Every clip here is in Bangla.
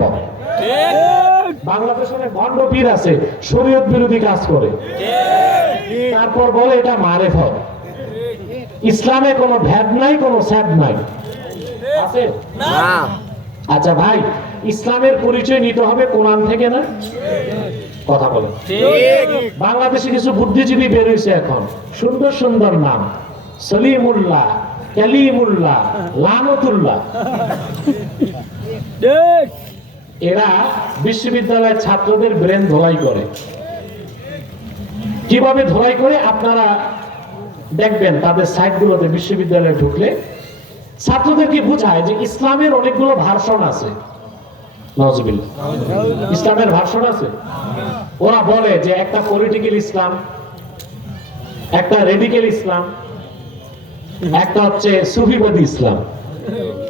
পথ বাংলাদেশে ভণ্ড পীর আছে, শরীয়ত বিরোধী কাজ করে। তারপর বলে এটা মারে ফল ইসলামে কোনো ভ্যাদ নাই, কোনো স্যাদ নাই। আছে? আচ্ছা ভাই, ইসলামের পরিচয় নিতে হবে কোরআন থেকে না? কথা বলে। বাংলাদেশে কিছু বুদ্ধিজীবী বের হয়েছে এখন। সুন্দর সুন্দর নাম। সলিমুল্লাহ, কালিমুল্লাহ, লানতুল্লাহ। এরা বিশ্ববিদ্যালয়ের ছাত্রদের ব্রেন ধোলাই করে। কীভাবে ধোলাই করে আপনারা দেখবেন তাদের সাইটগুলোতে বিশ্ববিদ্যালয়ে ঢুকলে। ছাত্রদেরকে বুঝায় যে ইসলামের অনেকগুলো ভার্সন আছে। ইসলামের ভার্সন আছে? ওরা বলে যে একটা পলিটিক্যাল ইসলাম, একটা রেডিক্যাল ইসলাম, একটা হচ্ছে সুফিবাদী ইসলাম।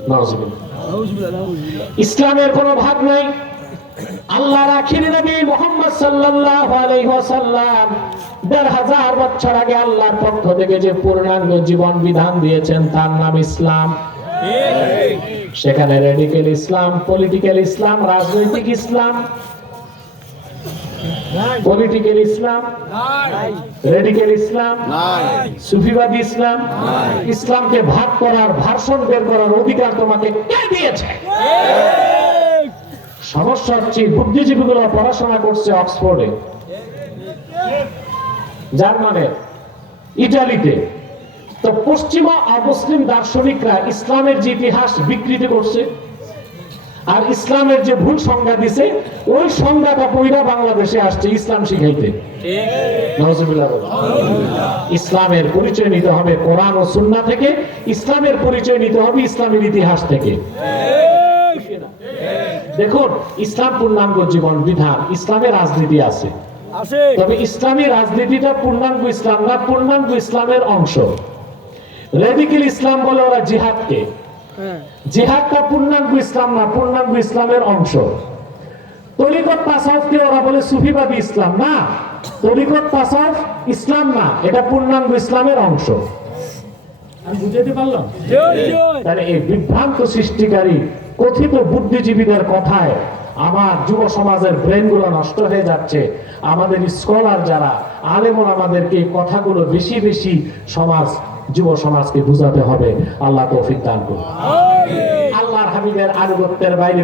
নওয়াজুবিল্লাহ। ইসলামের কোনো ভাগ নাই। আল্লাহ আখিরি নবী মোহাম্মদ সাল্লাল্লাহু আলাইহি ওয়াসাল্লাম। দেড় হাজার বছর আগে আল্লাহর পক্ষ থেকে যে পূর্ণাঙ্গ জীবন বিধান দিয়েছেন তার নাম ইসলাম। সেখানে রেডিক্যাল ইসলাম পলিটিক্যাল ইসলাম রাজনৈতিক ইসলাম পলিটিক্যাল ইসলাম রেডিক্যাল ইসলাম সুফিবাদী ইসলাম ইসলামকে ভাগ করার ভাষণ বের করার অধিকার তোমাকে কে দিয়েছে? সমস্যা হচ্ছে বুদ্ধিজীবীগুলো পড়াশোনা করছে অক্সফোর্ডে। জার্মানে ইটালিতে। তো পশ্চিমা অমুসলিম দার্শনিকরা ইসলামের যে ইতিহাস বিকৃতি করছে আর ইসলামের যে ভুল সংজ্ঞা দিছে ওই সংজ্ঞাটা পইরা বাংলাদেশে আসছে ইসলাম শিখাইতে। ইসলামের পরিচয় নিতে হবে কোরআন ও সুন্নাহ থেকে ইসলামের পরিচয় নিতে হবে ইসলামের ইতিহাস থেকে। দেখুন ইসলাম পূর্ণাঙ্গ জীবন বিধান ইসলামের রাজনীতি আছে। তবে ইসলামী রাজনীতিটা পূর্ণাঙ্গ ইসলাম না পূর্ণাঙ্গ ইসলামের অংশ। রেডিক্যাল ইসলাম বলে ওরা জিহাদকে। জিহাদটা পূর্ণাঙ্গ ইসলাম না পূর্ণাঙ্গ ইসলামের অংশ। তরিকত তাসাউফকে ওরা বলে সুফিবাদী ইসলাম। না তরিকত তাসাউফ ইসলাম না এটা পূর্ণাঙ্গ ইসলামের অংশ। বুঝাতে পারলাম? জয় জয় তাহলে এই বিভ্রান্ত সৃষ্টিকারী কথিত বুদ্ধিজীবীদের কথায় আমার যুব সমাজের ব্রেনগুলো নষ্ট হয়ে যাচ্ছে। আমাদের স্কলার যারা আলেমন আমাদেরকে এই কথাগুলো বেশি বেশি সমাজ যুব সমাজকে বুঝাতে হবে। আল্লাহ তৌফিক দান করুন। আল্লাহর হাবিবের আনুগত্যের বাইরে